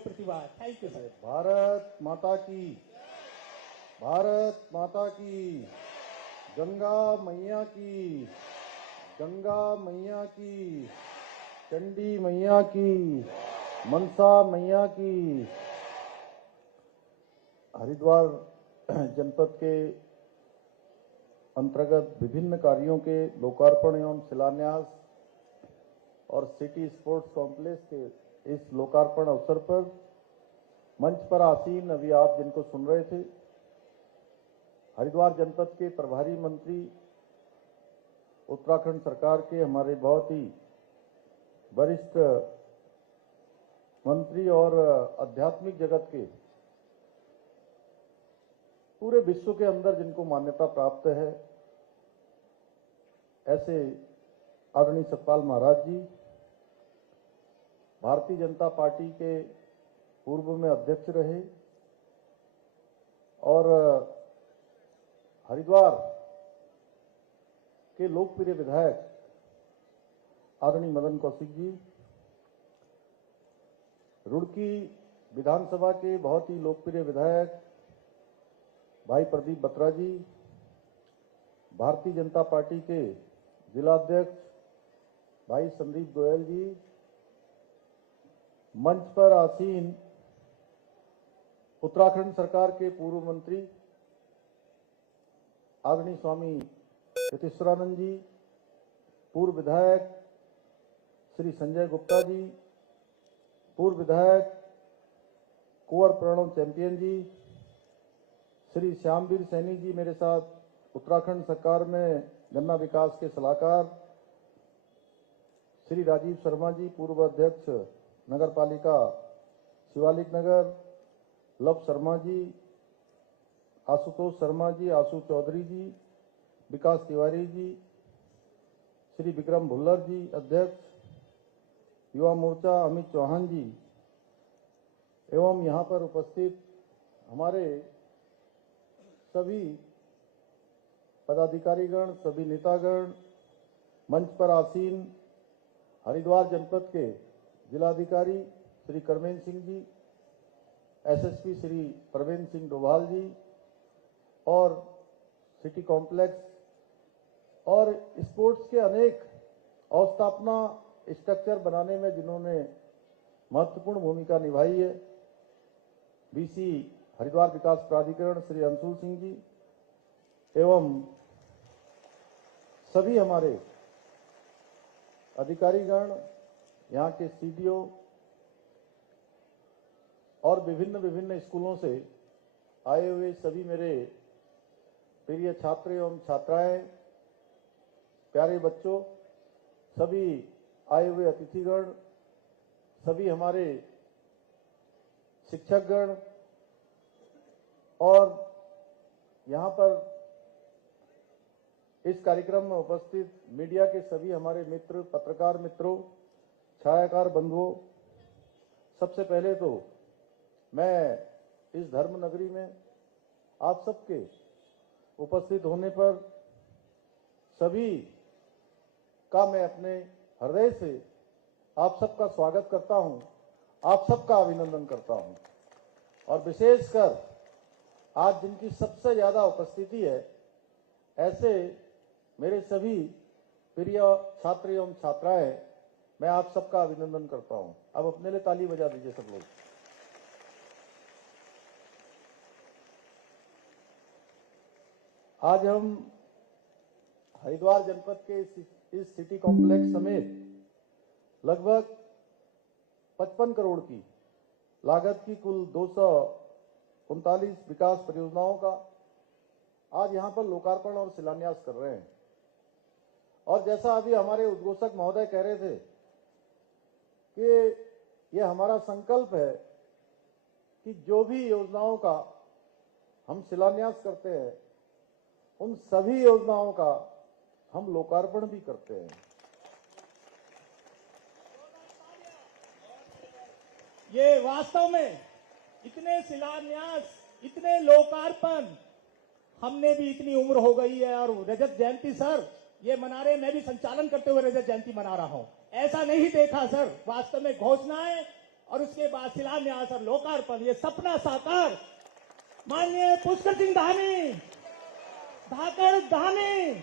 Pratibha. Thank you sir. Bharat माता की, भारत माता की, गंगा मैया की, गंगा मैया की, चंडी मैया की, मनसा मैया की। हरिद्वार जनपद के अंतर्गत विभिन्न कार्यों के लोकार्पण एवं शिलान्यास और सिटी स्पोर्ट्स कॉम्प्लेक्स के इस लोकार्पण अवसर पर मंच पर आसीन अभी आप जिनको सुन रहे थे, हरिद्वार जनपद के प्रभारी मंत्री उत्तराखंड सरकार के हमारे बहुत ही वरिष्ठ मंत्री और आध्यात्मिक जगत के पूरे विश्व के अंदर जिनको मान्यता प्राप्त है, ऐसे आदरणीय सतपाल महाराज जी, भारतीय जनता पार्टी के पूर्व में अध्यक्ष रहे और हरिद्वार के लोकप्रिय विधायक आदरणीय मदन कौशिक जी, रुड़की विधानसभा के बहुत ही लोकप्रिय विधायक भाई प्रदीप बत्रा जी, भारतीय जनता पार्टी के जिलाध्यक्ष भाई संदीप गोयल जी, मंच पर आसीन उत्तराखंड सरकार के पूर्व मंत्री आदरणीय स्वामी यतीश्वरानंद जी, पूर्व विधायक श्री संजय गुप्ता जी, पूर्व विधायक कुंवर प्रणव चैंपियन जी, श्री श्यामवीर सैनी जी मेरे साथ उत्तराखंड सरकार में गन्ना विकास के सलाहकार, श्री राजीव शर्मा जी, पूर्व अध्यक्ष नगर पालिका शिवालिक नगर, लव शर्मा जी, आशुतोष शर्मा जी, आशु चौधरी जी, विकास तिवारी जी, श्री विक्रम भुल्लर जी अध्यक्ष, युवा मोर्चा अमित चौहान जी, एवं यहाँ पर उपस्थित हमारे सभी पदाधिकारीगण, सभी नेतागण, मंच पर आसीन हरिद्वार जनपद के जिलाधिकारी श्री करमेन सिंह जी, एसएसपी श्री प्रवीण सिंह डोभाल जी और सिटी कॉम्प्लेक्स और स्पोर्ट्स के अनेक अवस्थापना स्ट्रक्चर बनाने में जिन्होंने महत्वपूर्ण भूमिका निभाई है, बीसी हरिद्वार विकास प्राधिकरण श्री अंशुल सिंह जी एवं सभी हमारे अधिकारीगण, यहाँ के सीडीओ और विभिन्न स्कूलों से आए हुए सभी मेरे प्रिय छात्र एवं छात्राएं, प्यारे बच्चों, सभी आए हुए अतिथिगण, सभी हमारे शिक्षकगण और यहाँ पर इस कार्यक्रम में उपस्थित मीडिया के सभी हमारे मित्र, पत्रकार मित्रों, छायाकार बंधुओं, सबसे पहले तो मैं इस धर्म नगरी में आप सबके उपस्थित होने पर सभी का मैं अपने हृदय से आप सबका स्वागत करता हूं, आप सबका अभिनंदन करता हूं और विशेषकर आज जिनकी सबसे ज्यादा उपस्थिति है, ऐसे मेरे सभी प्रिय छात्र एवं छात्राएं, मैं आप सबका अभिनंदन करता हूं। अब अपने लिए ताली बजा दीजिए सब लोग। आज हम हरिद्वार जनपद के इस सिटी कॉम्प्लेक्स समेत लगभग 55 करोड़ की लागत की कुल 239 विकास परियोजनाओं का आज यहां पर लोकार्पण और शिलान्यास कर रहे हैं। और जैसा अभी हमारे उद्घोषक महोदय कह रहे थे कि यह हमारा संकल्प है कि जो भी योजनाओं का हम शिलान्यास करते हैं, उन सभी योजनाओं का हम लोकार्पण भी करते हैं। ये वास्तव में इतने शिलान्यास, इतने लोकार्पण, हमने भी इतनी उम्र हो गई है और रजत जयंती सर ये मना रहे, मैं भी संचालन करते हुए रजत जयंती मना रहा हूं। ऐसा नहीं देखा सर, वास्तव में घोषणाएं और उसके बाद शिलान्यास और लोकार्पण, ये सपना साकार माननीय पुष्कर सिंह धामी, धाकड़ धामी,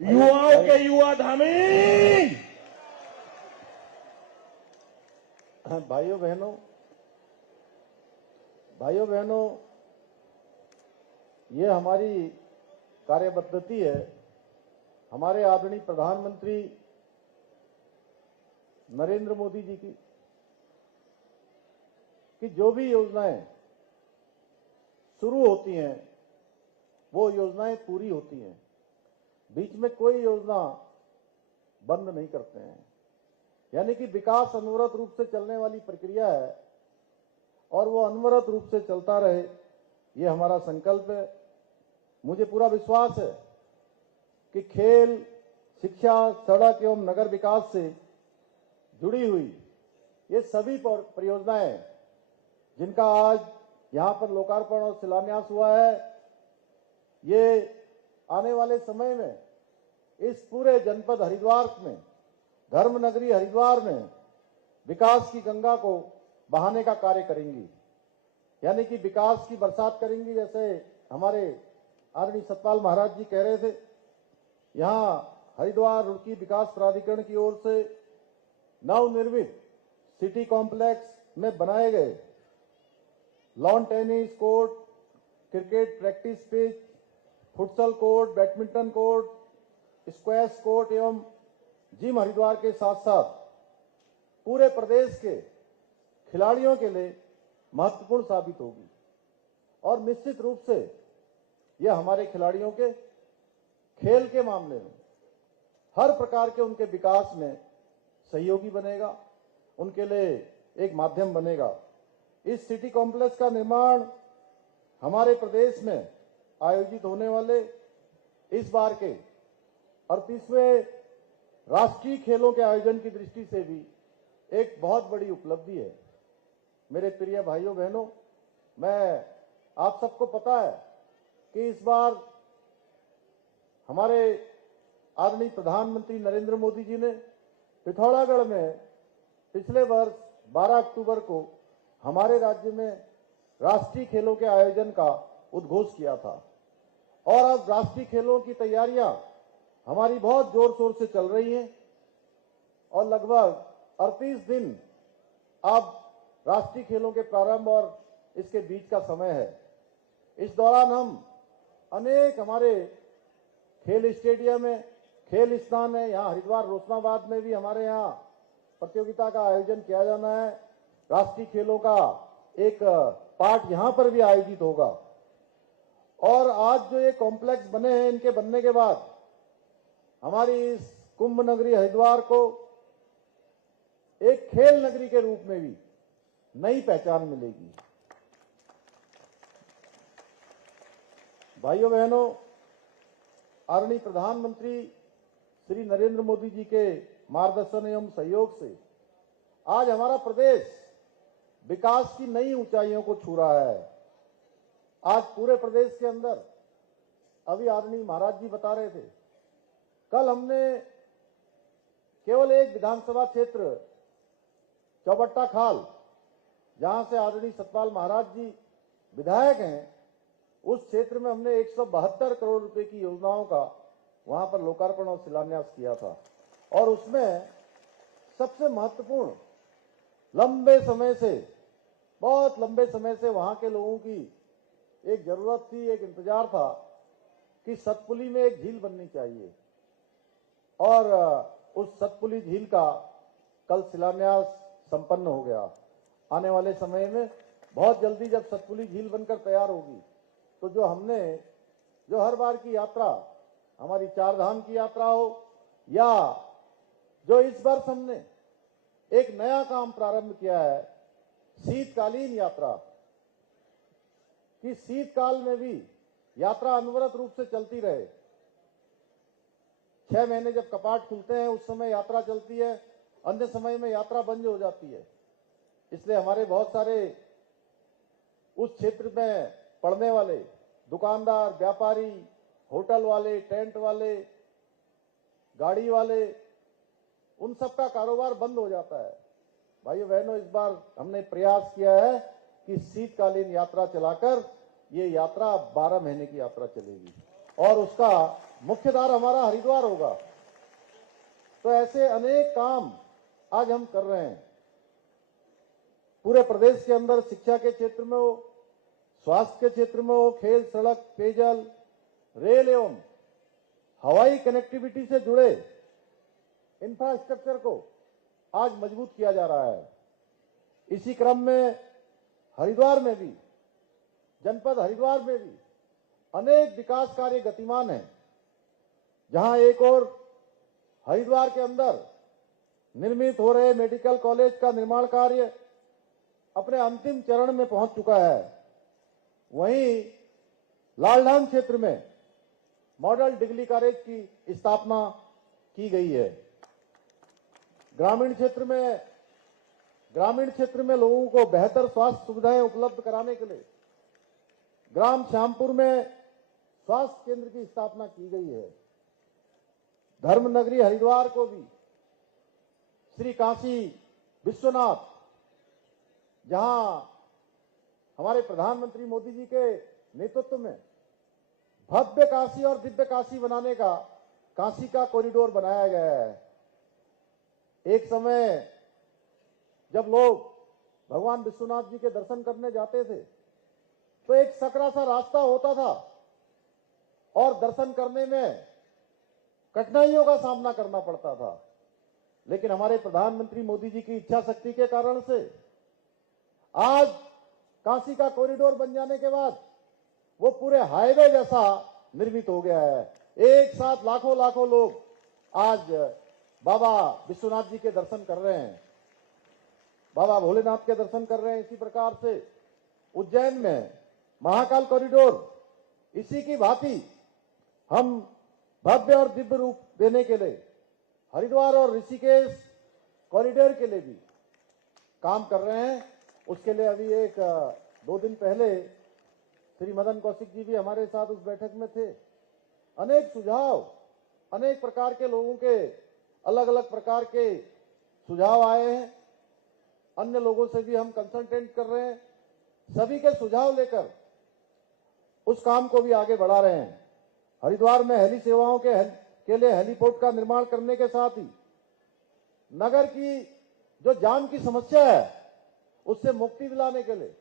युवाओं के युवा धामी। भाइयों बहनों, ये हमारी कार्यपद्धति है। हमारे आदरणीय प्रधानमंत्री नरेंद्र मोदी जी की जो भी योजनाएं शुरू होती हैं, वो योजनाएं पूरी होती हैं। बीच में कोई योजना बंद नहीं करते हैं। यानी कि विकास अनवरत रूप से चलने वाली प्रक्रिया है और वो अनवरत रूप से चलता रहे, ये हमारा संकल्प है। मुझे पूरा विश्वास है कि खेल, शिक्षा, सड़क एवं नगर विकास से जुड़ी हुई ये सभी परियोजनाएं जिनका आज यहां पर लोकार्पण और शिलान्यास हुआ है, ये आने वाले समय में इस पूरे जनपद हरिद्वार में, धर्म नगरी हरिद्वार में विकास की गंगा को बहाने का कार्य करेंगी। यानी कि विकास की बरसात करेंगी। जैसे हमारे आदरणीय सतपाल महाराज जी कह रहे थे, यहां हरिद्वार रुड़की विकास प्राधिकरण की ओर से नवनिर्मित सिटी कॉम्प्लेक्स में बनाए गए lawn tennis court, cricket practice pitch, futsal court, badminton court, squash court एवं जिम हरिद्वार के साथ साथ पूरे प्रदेश के खिलाड़ियों के लिए महत्वपूर्ण साबित होगी। और निश्चित रूप से यह हमारे खिलाड़ियों के खेल के मामले में हर प्रकार के उनके विकास में सहयोगी बनेगा, उनके लिए एक माध्यम बनेगा। इस सिटी कॉम्प्लेक्स का निर्माण हमारे प्रदेश में आयोजित होने वाले इस बार के 38वें राष्ट्रीय खेलों के आयोजन की दृष्टि से भी एक बहुत बड़ी उपलब्धि है। मेरे प्रिय भाइयों बहनों, मैं आप सबको पता है कि इस बार हमारे आदरणीय प्रधानमंत्री नरेंद्र मोदी जी ने पिथौरागढ़ में पिछले वर्ष 12 अक्टूबर को हमारे राज्य में राष्ट्रीय खेलों के आयोजन का उद्घोष किया था। और अब राष्ट्रीय खेलों की तैयारियां हमारी बहुत जोर शोर से चल रही हैं और लगभग 38 दिन अब राष्ट्रीय खेलों के प्रारंभ और इसके बीच का समय है। इस दौरान हम अनेक हमारे खेल स्टेडियम है, खेल स्थान है। यहाँ हरिद्वार रोशनाबाद में भी हमारे यहाँ प्रतियोगिता का आयोजन किया जाना है। राष्ट्रीय खेलों का एक पार्ट यहाँ पर भी आयोजित होगा। और आज जो ये कॉम्प्लेक्स बने हैं, इनके बनने के बाद हमारी इस कुंभ नगरी हरिद्वार को एक खेल नगरी के रूप में भी नई पहचान मिलेगी। भाइयों बहनों, आदरणीय प्रधानमंत्री श्री नरेंद्र मोदी जी के मार्गदर्शन एवं सहयोग से आज हमारा प्रदेश विकास की नई ऊंचाइयों को छू रहा है। आज पूरे प्रदेश के अंदर, अभी आदरणीय महाराज जी बता रहे थे, कल हमने केवल एक विधानसभा क्षेत्र चौबट्टा खाल, जहां से आदरणीय सतपाल महाराज जी विधायक हैं, उस क्षेत्र में हमने 172 करोड़ रुपए की योजनाओं का वहां पर लोकार्पण और शिलान्यास किया था। और उसमें सबसे महत्वपूर्ण, बहुत लंबे समय से वहां के लोगों की एक जरूरत थी, एक इंतजार था कि सतपुली में एक झील बननी चाहिए। और उस सतपुली झील का कल शिलान्यास संपन्न हो गया। आने वाले समय में बहुत जल्दी जब सतपुली झील बनकर तैयार होगी, तो जो हर बार की यात्रा, हमारी चार धाम की यात्रा हो, या जो इस वर्ष हमने एक नया काम प्रारंभ किया है, शीतकालीन यात्रा, कि शीतकाल में भी यात्रा अनवरत रूप से चलती रहे। 6 महीने जब कपाट खुलते हैं उस समय यात्रा चलती है, अन्य समय में यात्रा बंद हो जाती है। इसलिए हमारे बहुत सारे उस क्षेत्र में पड़ने वाले दुकानदार, व्यापारी, होटल वाले, टेंट वाले, गाड़ी वाले, उन सबका कारोबार बंद हो जाता है। भाइयों बहनों, इस बार हमने प्रयास किया है कि शीतकालीन यात्रा चलाकर ये यात्रा 12 महीने की यात्रा चलेगी और उसका मुख्य द्वार हमारा हरिद्वार होगा। तो ऐसे अनेक काम आज हम कर रहे हैं। पूरे प्रदेश के अंदर शिक्षा के क्षेत्र में हो, स्वास्थ्य के क्षेत्र में हो, खेल, सड़क, पेयजल, रेल एवं हवाई कनेक्टिविटी से जुड़े इंफ्रास्ट्रक्चर को आज मजबूत किया जा रहा है। इसी क्रम में हरिद्वार में भी, जनपद हरिद्वार में भी अनेक विकास कार्य गतिमान हैं। जहां एक और हरिद्वार के अंदर निर्मित हो रहे मेडिकल कॉलेज का निर्माण कार्य अपने अंतिम चरण में पहुंच चुका है, वहीं लालधाम क्षेत्र में मॉडल डिग्री कॉलेज की स्थापना की गई है। ग्रामीण क्षेत्र में लोगों को बेहतर स्वास्थ्य सुविधाएं उपलब्ध कराने के लिए ग्राम श्यामपुर में स्वास्थ्य केंद्र की स्थापना की गई है। धर्म नगरी हरिद्वार को भी श्री काशी विश्वनाथ, जहां हमारे प्रधानमंत्री मोदी जी के नेतृत्व में भव्य काशी और दिव्य काशी बनाने का काशी का कॉरिडोर बनाया गया है। एक समय जब लोग भगवान विश्वनाथ जी के दर्शन करने जाते थे तो एक सकरा सा रास्ता होता था और दर्शन करने में कठिनाइयों का सामना करना पड़ता था। लेकिन हमारे प्रधानमंत्री मोदी जी की इच्छा शक्ति के कारण से आज काशी का कॉरिडोर बन जाने के बाद वो पूरे हाईवे जैसा निर्मित हो गया है। एक साथ लाखों लाखों लोग आज बाबा विश्वनाथ जी के दर्शन कर रहे हैं, बाबा भोलेनाथ के दर्शन कर रहे हैं। इसी प्रकार से उज्जैन में महाकाल कॉरिडोर, इसी की भांति हम भव्य और दिव्य रूप देने के लिए हरिद्वार और ऋषिकेश कॉरिडोर के लिए भी काम कर रहे हैं। उसके लिए अभी 1-2 दिन पहले श्री मदन कौशिक जी भी हमारे साथ उस बैठक में थे। अनेक सुझाव, अनेक प्रकार के लोगों के अलग अलग प्रकार के सुझाव आए हैं। अन्य लोगों से भी हम कंसल्टेंट कर रहे हैं। सभी के सुझाव लेकर उस काम को भी आगे बढ़ा रहे हैं। हरिद्वार में हेली सेवाओं के लिए हेलीपोर्ट का निर्माण करने के साथ ही नगर की जो जाम की समस्या है उससे मुक्ति दिलाने के लिए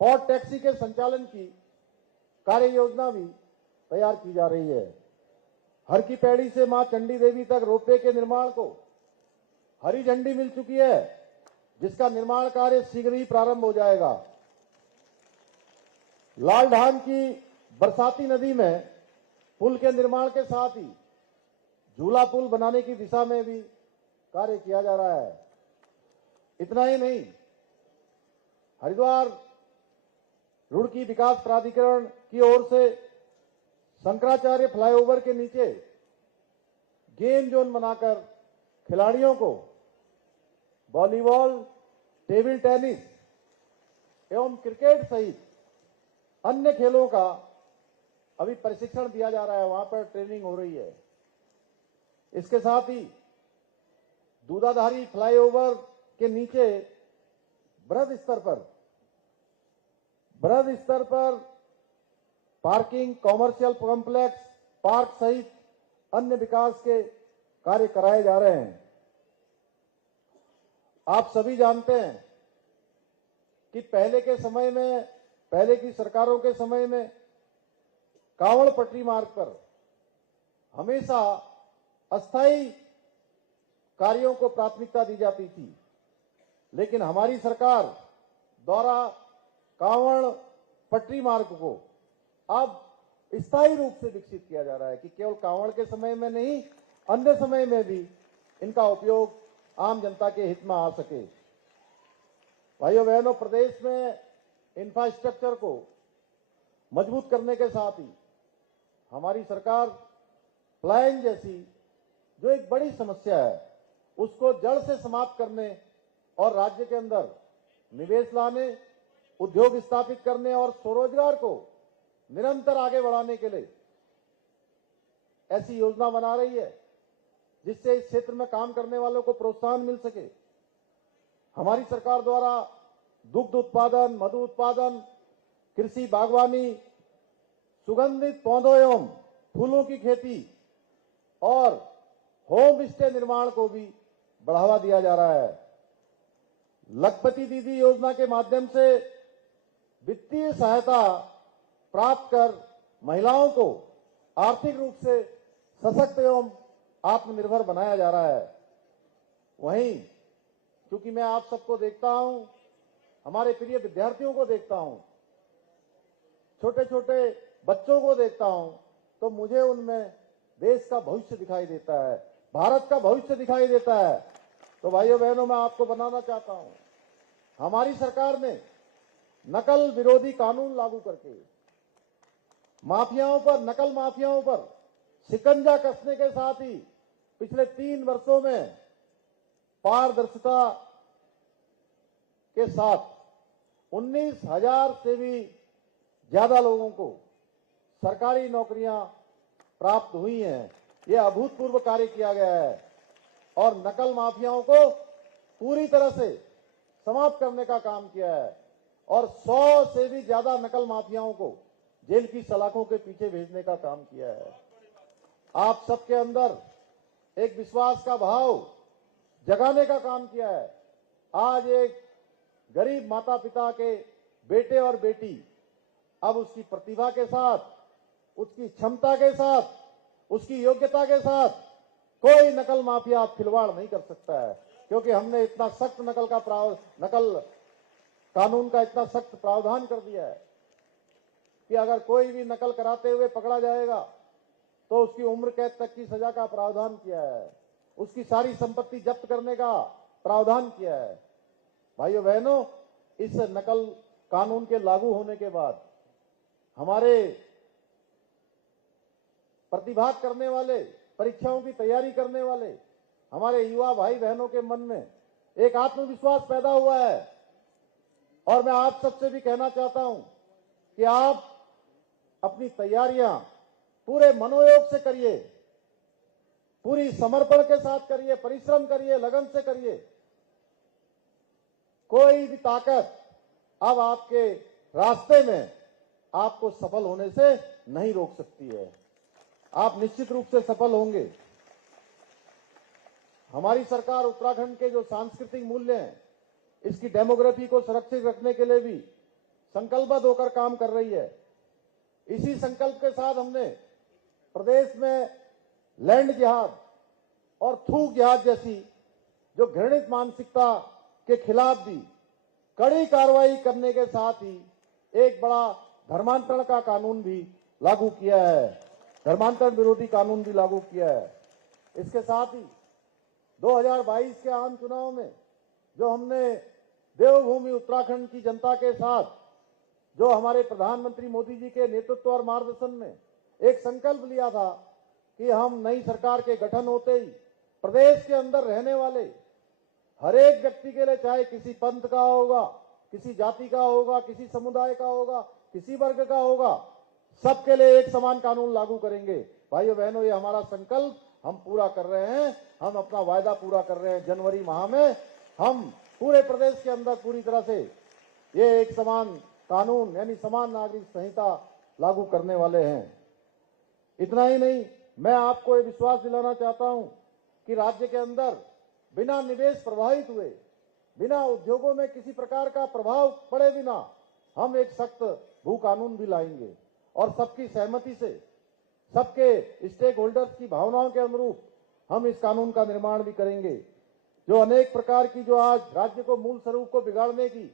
पोर्ट टैक्सी के संचालन की कार्य योजना भी तैयार की जा रही है। हर की पैड़ी से मां चंडी देवी तक रोपवे के निर्माण को हरी झंडी मिल चुकी है, जिसका निर्माण कार्य शीघ्र ही प्रारंभ हो जाएगा। लालधाम की बरसाती नदी में पुल के निर्माण के साथ ही झूला पुल बनाने की दिशा में भी कार्य किया जा रहा है। इतना ही नहीं, हरिद्वार रुड़की विकास प्राधिकरण की ओर से शंकराचार्य फ्लाईओवर के नीचे गेम जोन बनाकर खिलाड़ियों को वॉलीबॉल, टेबल टेनिस एवं क्रिकेट सहित अन्य खेलों का अभी प्रशिक्षण दिया जा रहा है, वहां पर ट्रेनिंग हो रही है। इसके साथ ही दूधाधारी फ्लाईओवर के नीचे बृहद स्तर पर पार्किंग, कॉमर्शियल कॉम्प्लेक्स, पार्क सहित अन्य विकास के कार्य कराए जा रहे हैं। आप सभी जानते हैं कि पहले की सरकारों के समय में कांवड़ पटरी मार्ग पर हमेशा अस्थायी कार्यों को प्राथमिकता दी जाती थी, लेकिन हमारी सरकार द्वारा कांवड़ पटरी मार्ग को अब स्थायी रूप से विकसित किया जा रहा है कि केवल कांवड़ के समय में नहीं, अन्य समय में भी इनका उपयोग आम जनता के हित में आ सके। भाइयों बहनों, प्रदेश में इंफ्रास्ट्रक्चर को मजबूत करने के साथ ही हमारी सरकार पलायन जैसी जो एक बड़ी समस्या है उसको जड़ से समाप्त करने और राज्य के अंदर निवेश लाने, उद्योग स्थापित करने और स्वरोजगार को निरंतर आगे बढ़ाने के लिए ऐसी योजना बना रही है। जिससे इस क्षेत्र में काम करने वालों को प्रोत्साहन मिल सके। हमारी सरकार द्वारा दुग्ध उत्पादन, मधु उत्पादन, कृषि, बागवानी, सुगंधित पौधों एवं फूलों की खेती और होम स्टे निर्माण को भी बढ़ावा दिया जा रहा है। लखपति दीदी योजना के माध्यम से वित्तीय सहायता प्राप्त कर महिलाओं को आर्थिक रूप से सशक्त एवं आत्मनिर्भर बनाया जा रहा है। वहीं क्योंकि मैं आप सबको देखता हूं, हमारे प्रिय विद्यार्थियों को देखता हूं, छोटे छोटे बच्चों को देखता हूं, तो मुझे उनमें देश का भविष्य दिखाई देता है, भारत का भविष्य दिखाई देता है। तो भाइयों बहनों, मैं आपको बनाना चाहता हूं, हमारी सरकार ने नकल विरोधी कानून लागू करके माफियाओं पर, नकल माफियाओं पर शिकंजा कसने के साथ ही पिछले 3 वर्षों में पारदर्शिता के साथ 19,000 से भी ज्यादा लोगों को सरकारी नौकरियां प्राप्त हुई हैं। ये अभूतपूर्व कार्य किया गया है और नकल माफियाओं को पूरी तरह से समाप्त करने का काम किया है और 100 से भी ज्यादा नकल माफियाओं को जेल की सलाखों के पीछे भेजने का काम किया है। आप सबके अंदर एक विश्वास का भाव जगाने का काम किया है। आज एक गरीब माता पिता के बेटे और बेटी अब उसकी प्रतिभा के साथ, उसकी क्षमता के साथ, उसकी योग्यता के साथ कोई नकल माफिया खिलवाड़ नहीं कर सकता है, क्योंकि हमने इतना सख्त नकल कानून का इतना सख्त प्रावधान कर दिया है कि अगर कोई भी नकल कराते हुए पकड़ा जाएगा तो उसकी उम्र कैद तक की सजा का प्रावधान किया है, उसकी सारी संपत्ति जब्त करने का प्रावधान किया है। भाइयों बहनों, इस नकल कानून के लागू होने के बाद हमारे प्रतिभाग करने वाले, परीक्षाओं की तैयारी करने वाले हमारे युवा भाई बहनों के मन में एक आत्मविश्वास पैदा हुआ है। और मैं आप सबसे भी कहना चाहता हूं कि आप अपनी तैयारियां पूरे मनोयोग से करिए, पूरी समर्पण के साथ करिए, परिश्रम करिए, लगन से करिए। कोई भी ताकत अब आपके रास्ते में आपको सफल होने से नहीं रोक सकती है। आप निश्चित रूप से सफल होंगे। हमारी सरकार उत्तराखंड के जो सांस्कृतिक मूल्य हैं, इसकी डेमोग्राफी को सुरक्षित रखने के लिए भी संकल्पबद्ध होकर काम कर रही है। इसी संकल्प के साथ हमने प्रदेश में लैंड जिहाद और थूक जिहाद जैसी जो घृणित मानसिकता के खिलाफ भी कड़ी कार्रवाई करने के साथ ही एक बड़ा धर्मांतरण का कानून भी लागू किया है, धर्मांतरण विरोधी कानून भी लागू किया है। इसके साथ ही 2022 के आम चुनाव में जो हमने देवभूमि उत्तराखंड की जनता के साथ, जो हमारे प्रधानमंत्री मोदी जी के नेतृत्व और मार्गदर्शन में एक संकल्प लिया था कि हम नई सरकार के गठन होते ही प्रदेश के अंदर रहने वाले हर एक व्यक्ति के लिए, चाहे किसी पंथ का होगा, किसी जाति का होगा, किसी समुदाय का होगा, किसी वर्ग का होगा, सबके लिए एक समान कानून लागू करेंगे। भाइयों बहनों, ये हमारा संकल्प हम पूरा कर रहे हैं, हम अपना वायदा पूरा कर रहे हैं। जनवरी माह में हम पूरे प्रदेश के अंदर पूरी तरह से ये एक समान कानून यानी समान नागरिक संहिता लागू करने वाले हैं। इतना ही नहीं, मैं आपको ये विश्वास दिलाना चाहता हूं कि राज्य के अंदर बिना निवेश प्रभावित हुए, बिना उद्योगों में किसी प्रकार का प्रभाव पड़े बिना हम एक सख्त भू कानून भी लाएंगे और सबकी सहमति से, सबके स्टेक होल्डर्स की भावनाओं के अनुरूप हम इस कानून का निर्माण भी करेंगे। जो अनेक प्रकार की, जो आज राज्य को मूल स्वरूप को बिगाड़ने की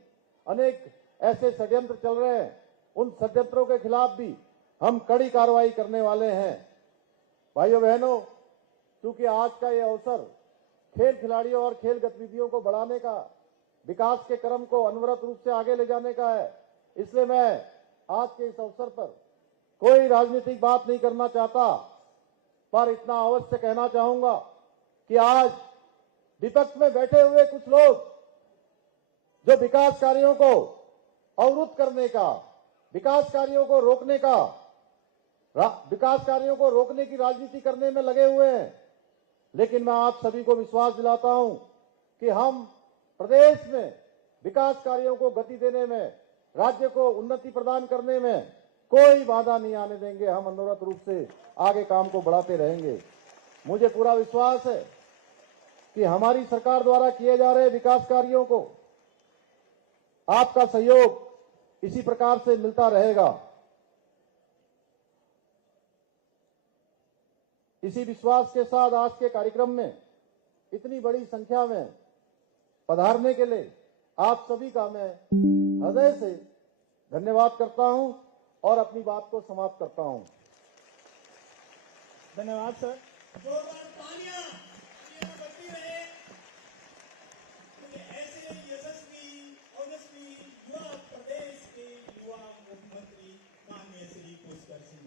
अनेक ऐसे षड्यंत्र चल रहे हैं, उन षड्यंत्रों के खिलाफ भी हम कड़ी कार्रवाई करने वाले हैं। भाइयों बहनों, क्योंकि आज का ये अवसर खेल खिलाड़ियों और खेल गतिविधियों को बढ़ाने का, विकास के क्रम को अनवरत रूप से आगे ले जाने का है, इसलिए मैं आज के इस अवसर पर कोई राजनीतिक बात नहीं करना चाहता, पर इतना अवश्य कहना चाहूंगा कि आज विपक्ष में बैठे हुए कुछ लोग जो विकास कार्यों को अवरुद्ध करने का, विकास कार्यों को रोकने का, विकास कार्यों को रोकने की राजनीति करने में लगे हुए हैं, लेकिन मैं आप सभी को विश्वास दिलाता हूं कि हम प्रदेश में विकास कार्यों को गति देने में, राज्य को उन्नति प्रदान करने में कोई बाधा नहीं आने देंगे। हम अनवरत रूप से आगे काम को बढ़ाते रहेंगे। मुझे पूरा विश्वास है कि हमारी सरकार द्वारा किए जा रहे विकास कार्यों को आपका सहयोग इसी प्रकार से मिलता रहेगा। इसी विश्वास के साथ आज के कार्यक्रम में इतनी बड़ी संख्या में पधारने के लिए आप सभी का मैं हृदय से धन्यवाद करता हूं और अपनी बात को समाप्त करता हूं। धन्यवाद सर। जोरदार तालियां बजती रहे। ऐसे यशस्वी ओजस्वी युवा प्रदेश के युवा मुख्यमंत्री माननीय श्री पुष्कर सिंह